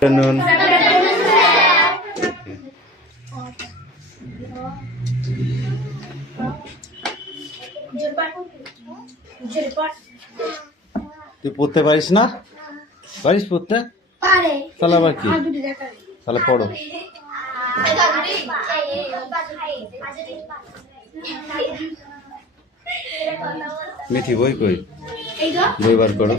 afternoon. তুই পড়তে পারিস না? পারিস পড়তে? তাহলে আবার কি? তাহলে পড়ো। মিঠি বই কই? বই বার করো।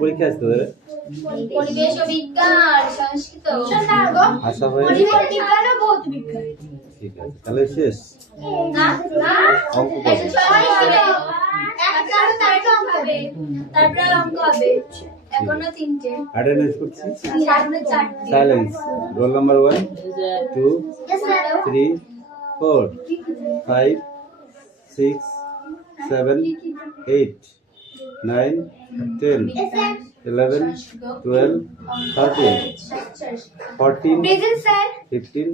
পরীক্ষা আসতে ধরে পরিবেশ ও বিজ্ঞান, সংস্কৃত, আশা হয়ে বিজ্ঞান ও ভৌত বিজ্ঞান। ঠিক আছে, তাহলে শেষ। না না অঙ্ক করো। তারপরে অঙ্ক হবে। এখনো তিনটে। অ্যাটেন্ডেন্স করছি। সামনে চারটে। Silence. Roll number 1 2 3 4 5 6 7 8 9 10 11 12 13 14 present sir. 15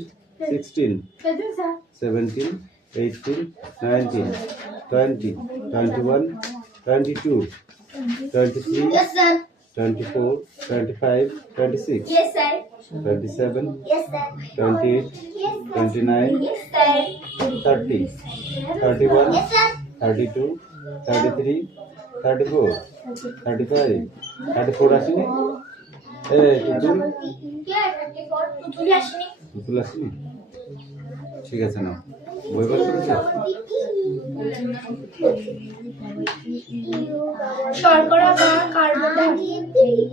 16 present sir. 17 18 19 20 21 22 23 Yes sir. 24 25 26 Yes sir. 27 Yes sir. 28 29 Yes sir. 30 31 Yes sir. 32 33 34 35 34 আসেনি? তুতুল তুতুলি আসেনি। তুতুল আসেনি? ঠিক আছে না, বই বার করেছে? শর্করা বা কার্বন ডাইঅক্সাইড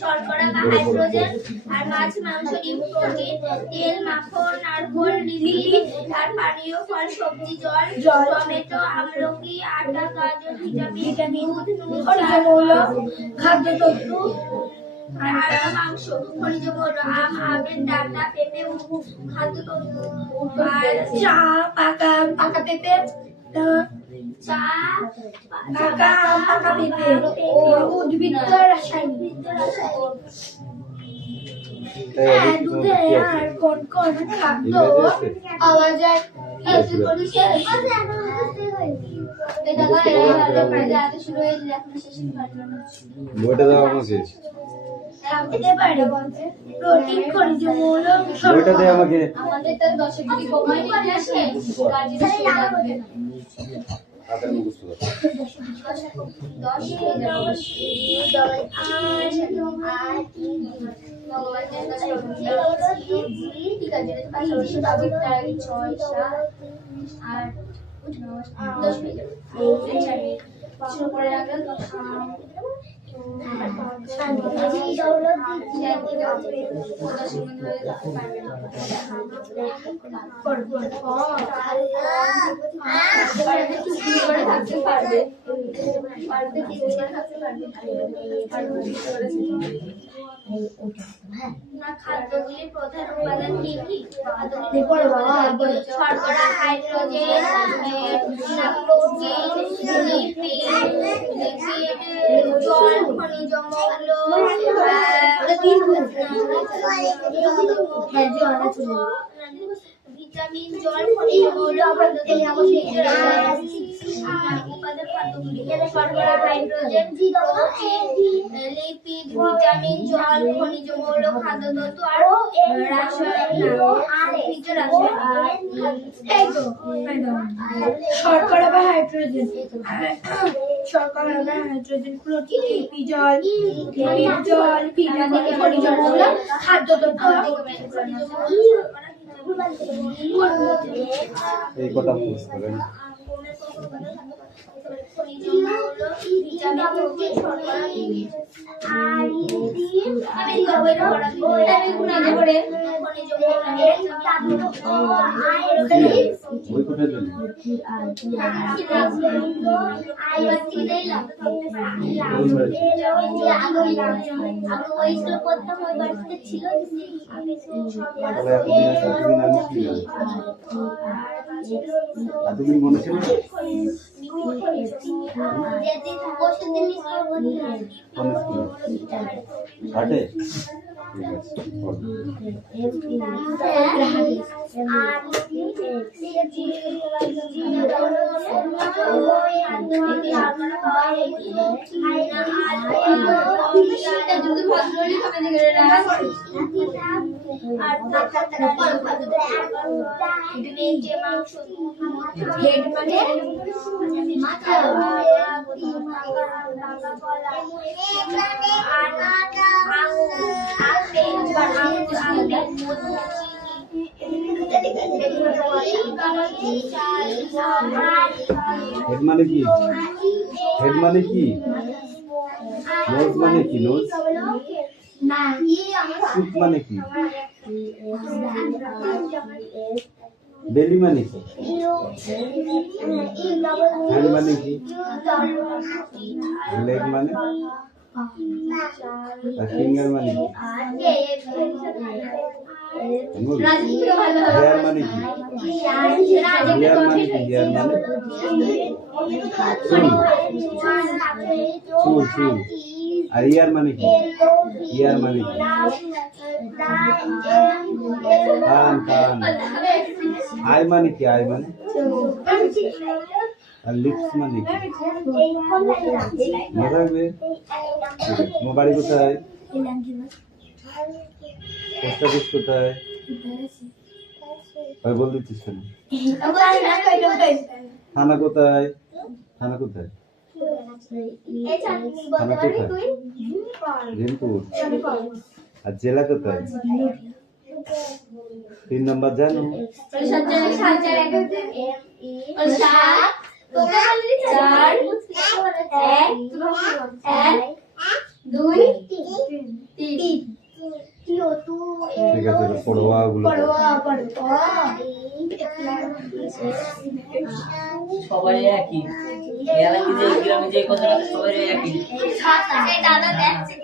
শর্করা বা হাইড্রোজেন আর মাছ, মাংস, ডিম, প্রোটিন, তেল, মাখন, নারকেল, লিপিড আর পানীয় ফল, সবজি, জল, টমেটো, আমলকি, আটা, গাজর, ভিটামিন, দুধ, নুন, খনিজ মৌল, খাদ্যতত্ত্ব আর মাংস, খনিজ মৌল, আম, আপেল, ডাটা, পেঁপে, খাদ্যতত্ত্ব আর চা, পাকা পেঁপে, চা, পাকা পেঁপে ও উদ্ভিদ রাসায়নিক। দুধে আর কোন কোন খাদ্য পাওয়া যায়? বইটা দাও আমাকে। প্রোটিন, খনিজ মৌল, বইটা দে আমাকে। আমাদের তো 10 ডিগ্রি কমাই দিতে আসে হাতের মুখস্থ করো। 10 ঠিক আছে, পাশাপাশি বাবিকটাই 6 7 8 10 পেয়ে যাবে। শুরু করে রাখলে 10 খাদ্যগুলির প্রধান উপাদান কি কি? শর্করা, হাইড্রোজেন, প্রোটিন, লিপিড, জল, খনিজ মৌল, ভিটামিন, জল, খনিজ মৌল, উপাদান খাদ্যগুলি শর্করা, হাইড্রোজেন, প্রোটিন, লিপিড, ভিটামিন, জল, খনিজ মৌল, খাদ্যতত্ত্ব আর রাসায়নিক। শর্করা বা হাইড্রোজেন, প্রোটিন, লিপিড, জল, ভিটামিন, খনিজ মৌল, খাদ্যতত্ত্ব। এই কটা পুশ করেন। খনিজ মৌল, ভিটামিন, প্রোটিন, শর্করা, লিপিড আর আমি করব এটা আমি গুণাতে করে খনিজ মৌল, বই কোথায় দিলেন? ছিল এতদিন মনে ছিল না? কোন স্কুলে? ঘাটে? ঠিক আছে, হেড মানে কি? হেড মানে কি? নোজ মানে কি? নোজ? সুপ মানে কি? বেলি মানে কি? হ্যান্ড মানে কি? লেগ মানে? আর ফিঙ্গার মানে কি? হেয়ার মানে কি? হেয়ার মানে কি? হেয়ার মানে চুল, চুল চুল। আর ইয়ার মানে কি? ইয়ার মানে কি? কান কান। আই মানে কি? আই মানে? আর লিপস মানে কি? মনে থাকবে? তোমার বাড়ি কোথায়? পোস্ট অফিস কোথায়? ভাই বল দিচ্ছিস কেন? থানা কোথায়? থানা কোথায়? থানা কোথায়? রিমপুর। আর জেলা কোথায়? 3 নম্বর জানো? ঠিক আছে, পড়োয়া গুলো সবাই একই এলাকায় যে গ্রামে যে কথা সবাই একই। দাদা দেখছে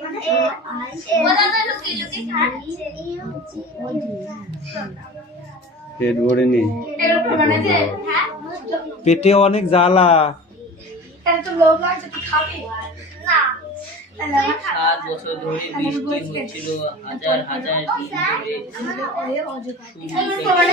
লুকিয়ে খাচ্ছে। পেট ভরেনি, এগুলো বানাইছে? হ্যাঁ, পেটে অনেক জ্বালা। তাহলে তো লোক আছে, তুই খাবি না? 7 বছর ধরে বৃষ্টি হচ্ছিল, হাজার হাজার দিন ধরে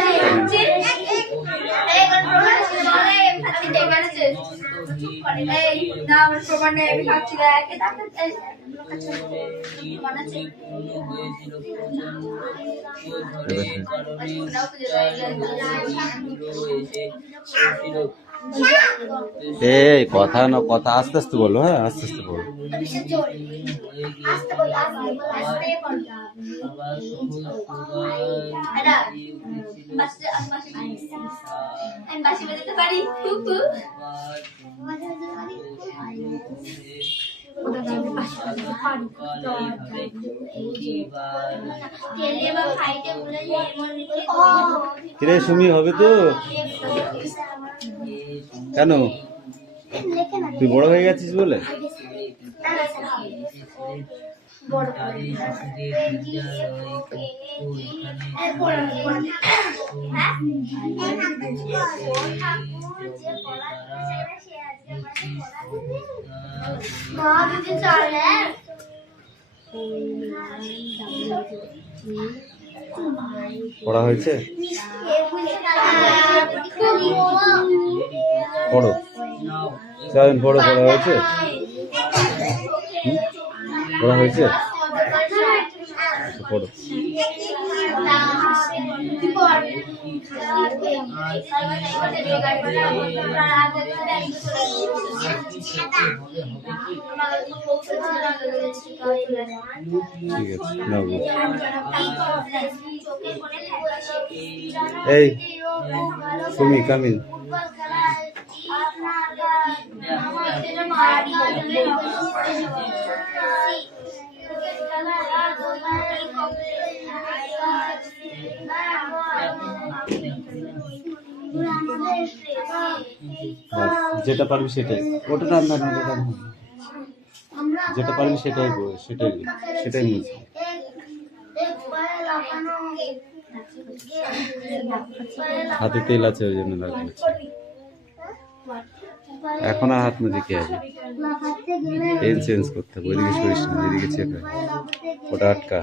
এই কথা না, কথা আস্তে আস্তে বলো। হ্যাঁ, আস্তে আস্তে বলো। বাসি বাজাতে পারি। কিরে সুমি, হবে তো? কেন? তুই বড় হয়ে গেছিস বলে? পড়া হয়েছে? পড়ো, চলেন পড়ো। পড়া হয়েছে? পড়া হয়েছে? পড়ো। ঠিক আছে, নাও। এই সুমি, কামিল। যেটা পারবি সেটাই, ওটা রান্না না, যেটা পারবি সেটাই সেটাই সেটাই মুছি। হাতে তেল আছে ওই জন্য লাগবে। এখন আর হাত মুজে কি হবে? পেন চেঞ্জ করতে হবে। ওইদিকে সরিস না, এদিকে চেপে ওটা আটকা।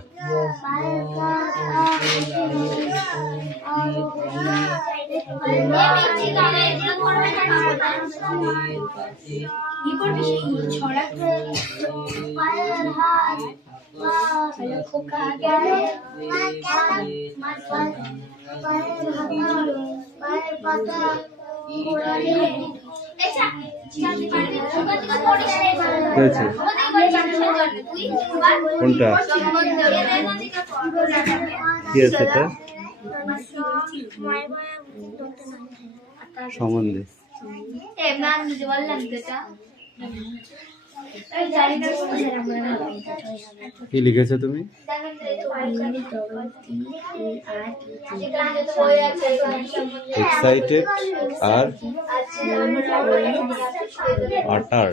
কোনটা কি আছে এটা সম্বন্ধে কি লিখেছো তুমি? এক্সাইটেড আর আটার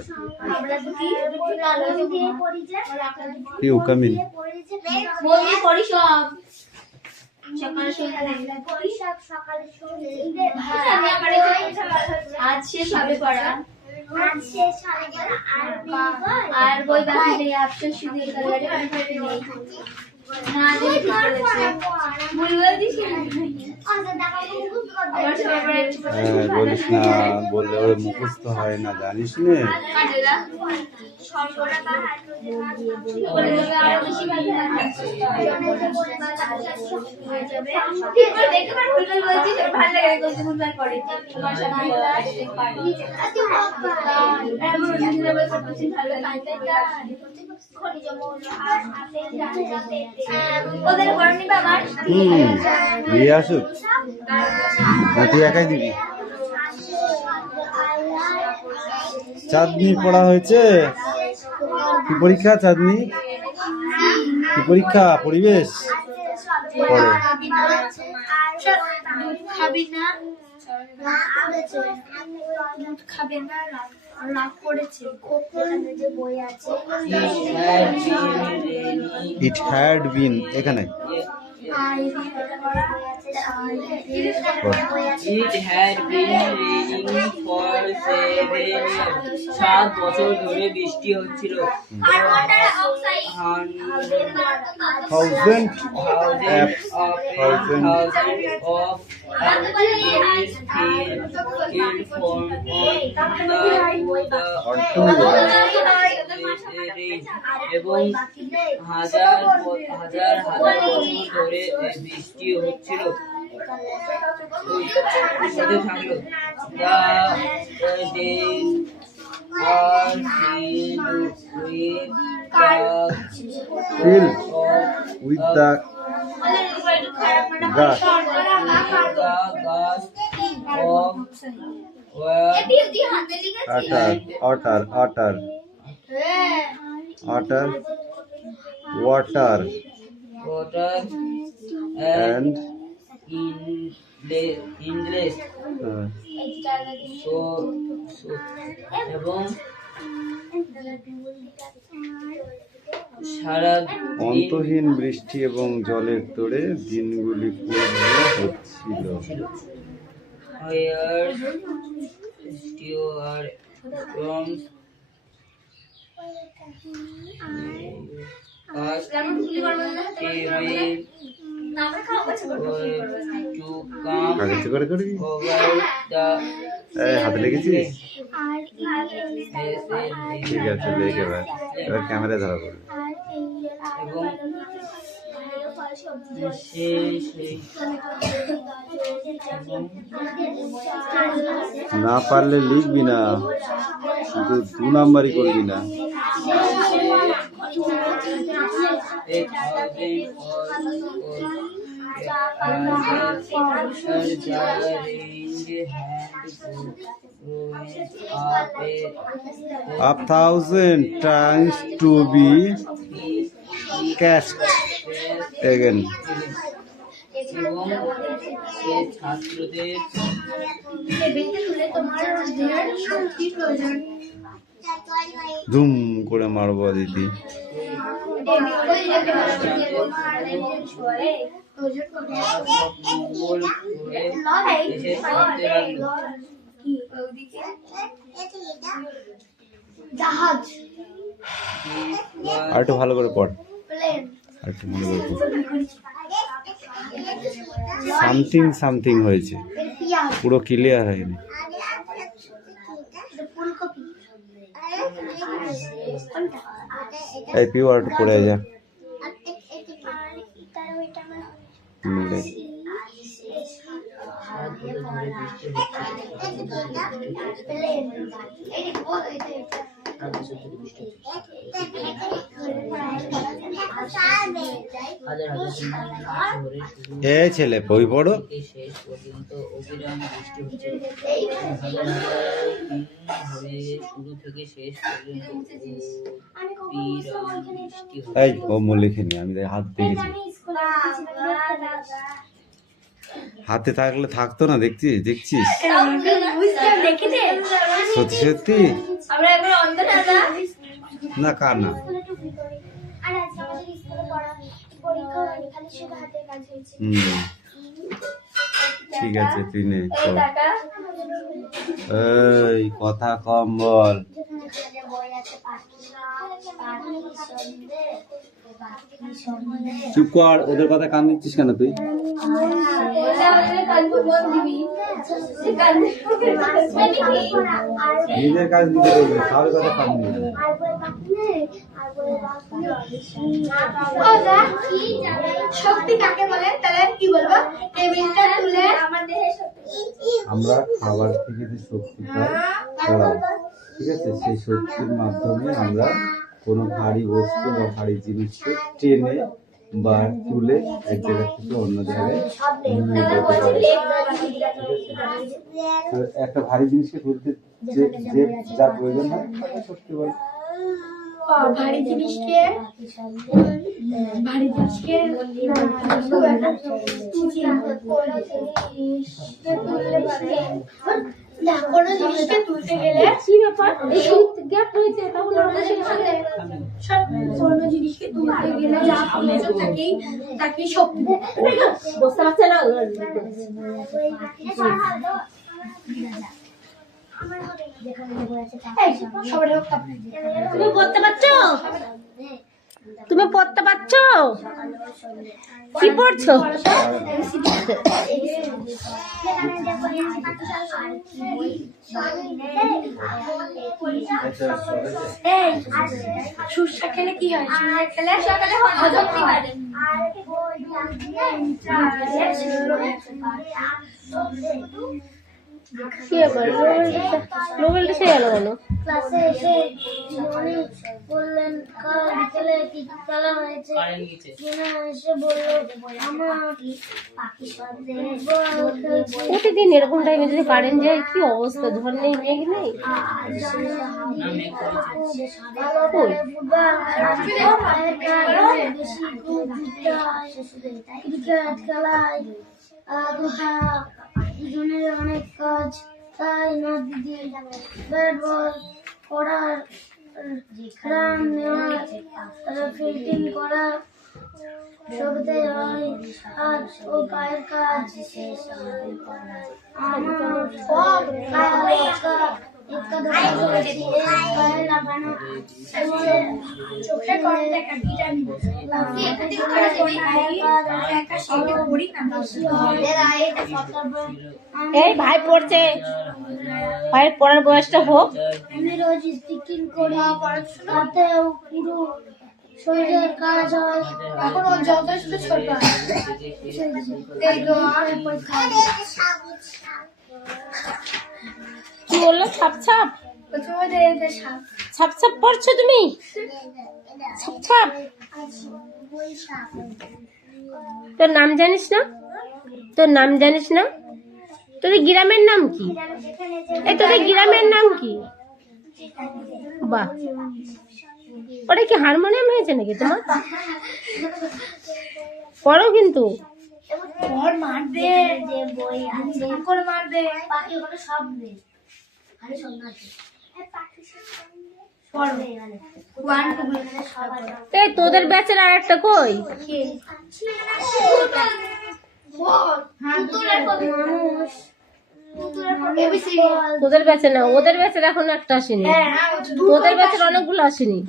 ইউ কামিং। আজ শেষ হবে পড়া, আর বই বাকি নেই। আফসোস শুধু এই কালারে নেই। না দিলে ঠিক করেছে। বই দিস বলিস না, বললে ওর মুখস্থ হয় না, জানিস নে। দিয়ে আসুক না, তুই একাই দিবি? চাঁদনি পড়া হয়েছে? কি পরীক্ষা? চাঁদনি কি পরীক্ষা? পরিবেশ পড়ে। খাবি না, খাবে না, রাগ করেছে। যে বই আছে ইট হ্যাড বিন এখানে It had been raining for 7 years. 7 বছর ধরে বৃষ্টি হচ্ছিল। Thousand of trees killed from এবং হাজার হাজার হাজার বছর ধরে বৃষ্টি হচ্ছিল। থাকলো with the grass of water and endless এবং সারা অন্তহীন বৃষ্টি এবং জলের তোড়ে দিনগুলি পূর্ণ হচ্ছিল। কাগজে করে করবি? হাতে লেগেছিস? ঠিক আছে, দেখ এবার ক্যামেরায় ধরা পড়বে। না পারলে লিখবি না, শুধু 2 নাম্বারই করবি না। A thousand times to be cast again. ধুম করে মারবো দিদি। জাহাজ, আর একটু ভালো করে পড়, আর একটু ভালো করে পড়। সামথিং সামথিং হয়েছে, পুরো ক্লিয়ার হয়নি। এই পিউ আর একটু পড়ে যা। মিলে এ ছেলে বই পড়ো। শেষ পর্যন্ত অবিরাম বৃষ্টি হচ্ছে। শুরু থেকে শেষ পর্যন্ত বৃষ্টি হচ্ছে। এই ও লিখিনি, আমি হাত দেখেছি, হাতে থাকলে থাকতো না, দেখছিস দেখছিস? সত্যি সত্যি আমরা একবার অন্ধ দাদা না, কার না? আর আজকে আমাদের স্কুলে পরীক্ষা হয়নি, খালি শুধু হাতের কাজ হয়েছে। ঠিক আছে, তুই নে। এই টাকা এই কথা কম বল। যেখানে বই আছে পাখি সন্ধ্যে, পাখি সন্ধ্যে। চুপ কর, ওদের কথা কান দিচ্ছিস কেন তুই? নিজের কাজ নিজে করবি, কারোর কথা কান দিবি না। শক্তি কাকে বলে? তাহলে কি বলবো? টেবিলটা তুলে আমার দেহে শক্তি। আমরা খাবার থেকে যে শক্তি পাই, ঠিক আছে, সেই শক্তির মাধ্যমে আমরা কোনো ভারী বস্তু বা ভারী জিনিসকে টেনে বা তুলে এক জায়গা থেকে অন্য জায়গায় নিয়ে যেতে পারি। তো একটা ভারী জিনিসকে তুলতে যে যে যা প্রয়োজন হয় তাকে শক্তি বলে। ভারী জিনিসকে কোনো জিনিসকে তুলতে গেলে কি ব্যাপার গ্যাপ হয়েছে, তখন কোনো জিনিসকে তুলতে গেলে যা প্রয়োজন তাকে শক্তি বুঝতে পারছে না। তুমি পড়তে পারছো? তুমি পড়তে পারছো? কি পড়ছো? সুসা খেলে কি হয়? খেলে সকালে হজম পারে। মোবাইলটা সে গেল কেন? ক্লাসে এসে বললেন বিকেলে কি খেলা হয়েছে, এসে বললো আমার প্রতিদিন এরকম টাইমে যদি কারেন্ট যায় কি অবস্থা, ঝড় নেই মেঘ নেই। ক্রিকেট খেলায় দুজনের অনেক কাজ, তাই নদী ব্যাট বল করার, রান নেওয়ার, ফিল্ডিং করা, সবটাই হয় হাত ও পায়ের কাজ। আমার সব এই ভাই পড়ছে, ভাইয়ের পড়ার বয়সটা হোক। আমি রোজ স্পিকিং করি, তাতেও পুরো শরীরের কাজ হয়। এখন ও যথেষ্ট ছোট, কি বললো? ছাপ ছাপ ছাপ ছাপ পড়ছো তুমি? ছাপ ছাপ তোর নাম জানিস না? তোর নাম জানিস না? তোদের গ্রামের নাম কি? এই তোদের গ্রামের নাম কি? বাহ, ওটা কি হারমোনিয়াম হয়েছে নাকি তোমার? পড়ো কিন্তু এই তোদের ব্যাচের আর একটা কই? তোদের ব্যাচে না, ওদের ব্যাচের এখন একটা আসেনি। তোদের ব্যাচের অনেকগুলো আসেনি।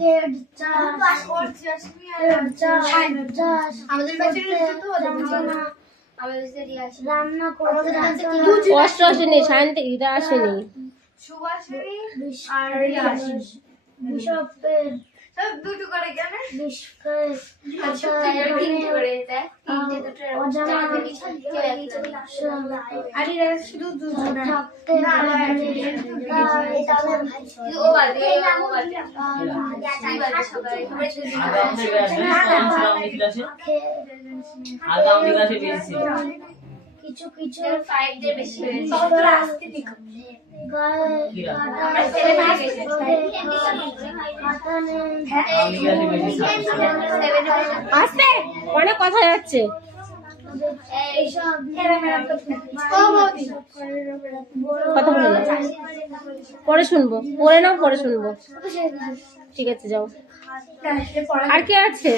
কষ্ট আসেনি, শান্তিটা আসেনি। দুটো করে কেন শুধু কিছু কিছু বেশি আসতে অনেক কথা যাচ্ছে। কথা বলে না, পরে শুনবো। পরে নাও, পরে শুনবো। ঠিক আছে, যাও। আর কে আছে?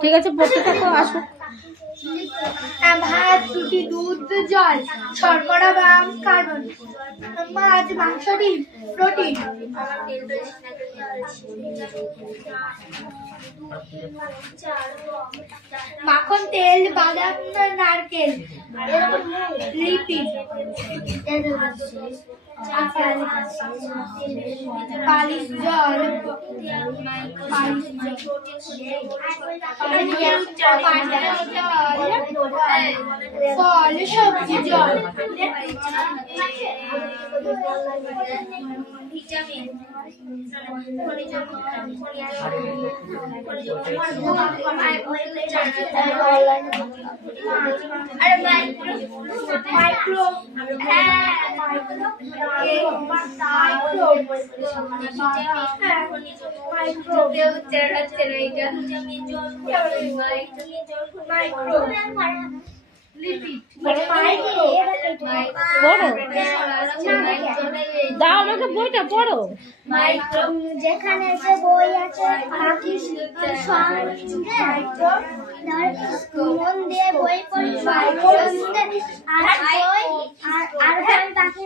ঠিক আছে, পড়তে থাকো, আসো। ভাত, রুটি, দুধ, জল, শর্করা বা কার্বন, মাছ, মাংস, ডিম, প্রোটিন, মাখন, তেল, বাদাম, নারকেল, লিপিড, পালিশ জল, ফল, সবজি, জল, ভিটামিন, মাইক্রো দাও আমাকে বইটা পড়ো। যেখানে যে বই আছে মন দিয়ে বই পড়ি, আর বই আর বাকি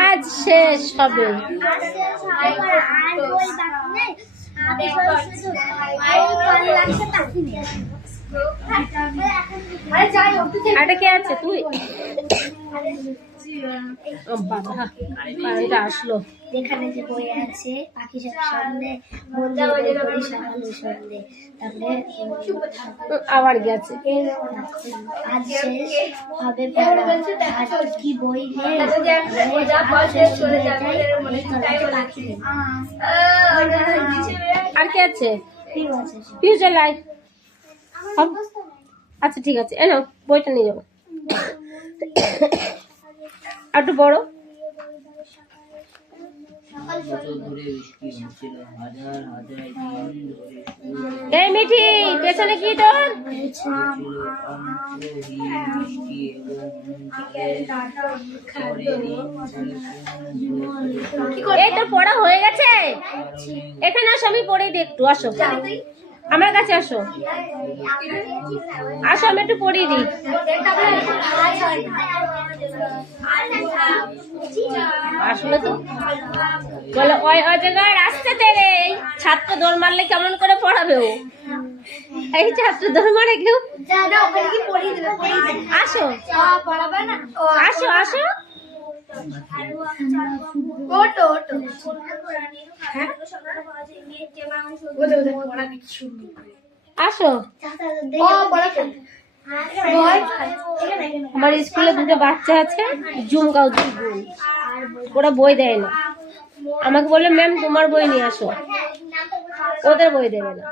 আজ শেষ হবে। আর বই বাকি নেই। আরে কে আছে? তুই? বাবা, কারেন্টটা আসলো। যেখানে যে বই আছে পাখি সামনে মন দিয়ে বই পড়ি সকালে সন্ধ্যে, তারপরে আবার গেছে। আজ শেষ হবে পড়া, আর কি বই নেই, পাখি নেই। আর কে আছে? ঠিক আছে, ফিউচার লাইফ। আচ্ছা ঠিক আছে, এনো বইটা নিয়ে যাবো। আর একটু বড়। এই মিঠি, পেছনে কি তোর? এই তো পড়া হয়ে গেছে। এখানে আসো, আমি পড়েই দিই একটু। আসো আমার কাছে, আসো আসো, আমি একটু পড়িয়ে দিই। আসলে তো বলে ওই জায়গায় আসতে তেরে ছাত্র দৌড় মারলে কেমন করে পড়াবে ও? এই ছাত্র দৌড় মারে কেউ? আসো আসো আসো। আসো। আমার স্কুলে দুটো বাচ্চা আছে, জুমগাঁও, দুই বোন। ওরা বই দেয় না। আমাকে বললো ম্যাম তোমার বই নিয়ে আসো, ওদের বই দেবে না।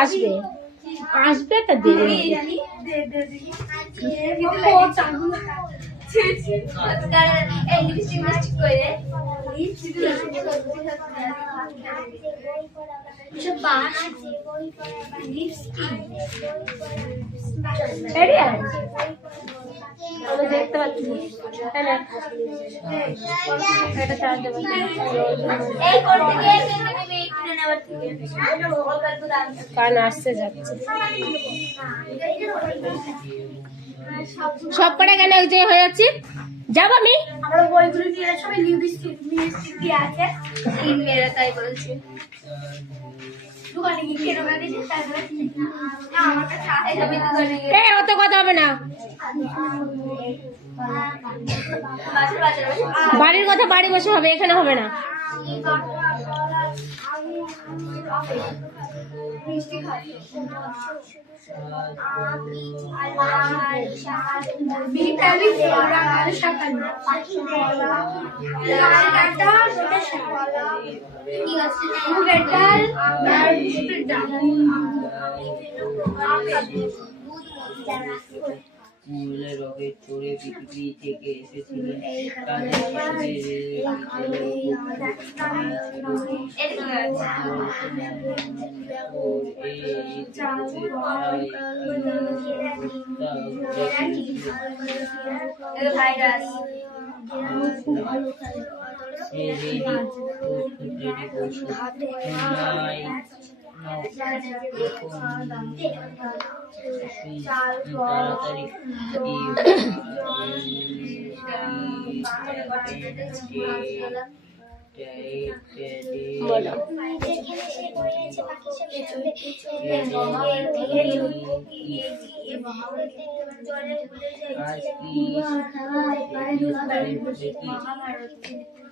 আসবে আসবে তা দেবে। আমি দেখতে পাচ্ছি না। হ্যাঁ না। এটা চার্জ দেবো। কান আসছে যাচ্ছে সব কটা কেন এক জায়গায় হয়ে যাচ্ছে। যাব আমি আমরা বইগুলো নিয়ে সবাই লিপস্টিক দিয়ে আছে তিন মেয়েরা তাই বলছে দোকানে গিয়ে কেন না দিতে তারপরে না আমার কাছে আছে আমি দোকানে গিয়ে এই অত কথা হবে না। বাড়ির কথা বাড়ি বসে হবে, এখানে হবে না। মিষ্টি খাই ভিটামিন আর শাকাল ঠিক আছে মুগের ডাল আর বুটের ডাল মূলে রোগে চড়ে পৃথিবী থেকে এসেছিলেন তাদের তাড়াতাড়ি বলো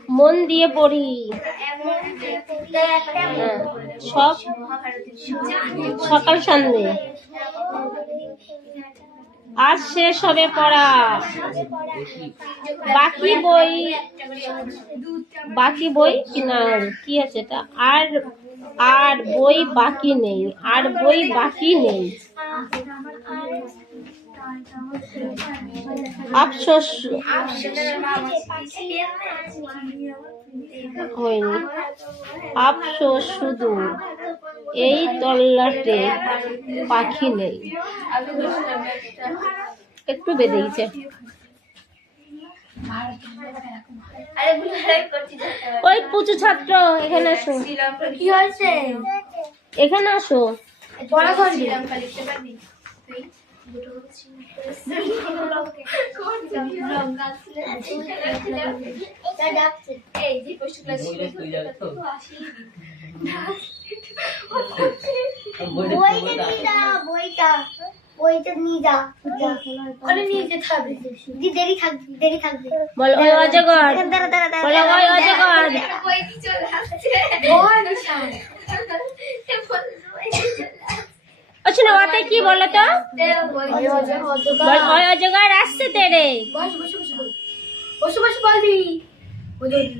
মন দিয়ে পড়ি। সব সকাল সন্ধে আজ শেষ হবে পড়া। বাকি বই কিনা কি আছে এটা আর বই বাকি নেই, আর বই বাকি নেই। আফসোস হয়নি, আফসোস শুধু এই তল্লাটে পাখি নেই। একটু বেঁধে গেছে। ওই পুচু ছাত্র এখানে আসো, কি হয়েছে এখানে আসো। পড়া করবি বইটা নিয়ে যা ওখানে নিয়ে যেতে হবে দেরি থাকবে বল ওই অজগর, বল ওই অজগর। আচ্ছা না ওতে কি বলো তো, বল ওই অজগর আসছে তেরে। বসে বলবি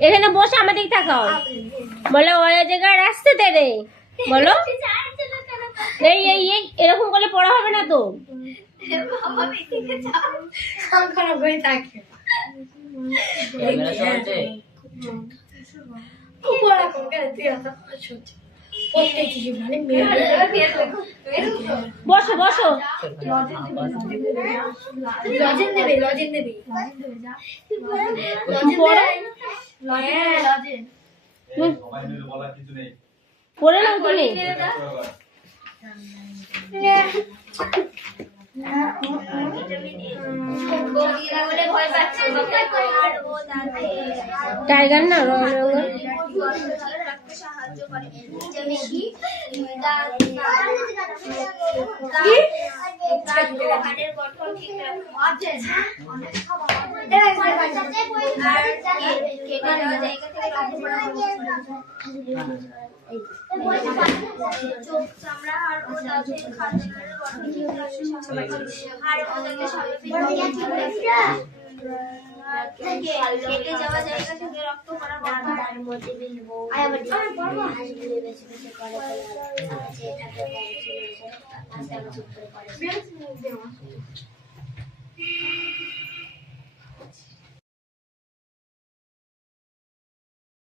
এখানে বসে আমাদের তাকাও, বলো ওই অজগর আসছে তেরে। বলো এই এই এই এরকম করলে পড়া হবে না তো। বসো বসো, লজেন দেবে পড়ে নাও তুমি। টাইগার না সাহায্য করে হাড়ের গঠন ঠিক রাখে আর কেটে দেওয়া জায়গা থেকে চোখ চামড়া আর ও দাঁতের খাদ্যের গঠন ঠিক রাখে হাড়ের মধ্যে কেটে যাওয়া জায়গা থেকে রক্ত করা বাঁধা। তার মধ্যে বিলবো হাঁসগুলো বেছে বেছে করে যে থাকে হাঁসটা চুপ করে পড়ে।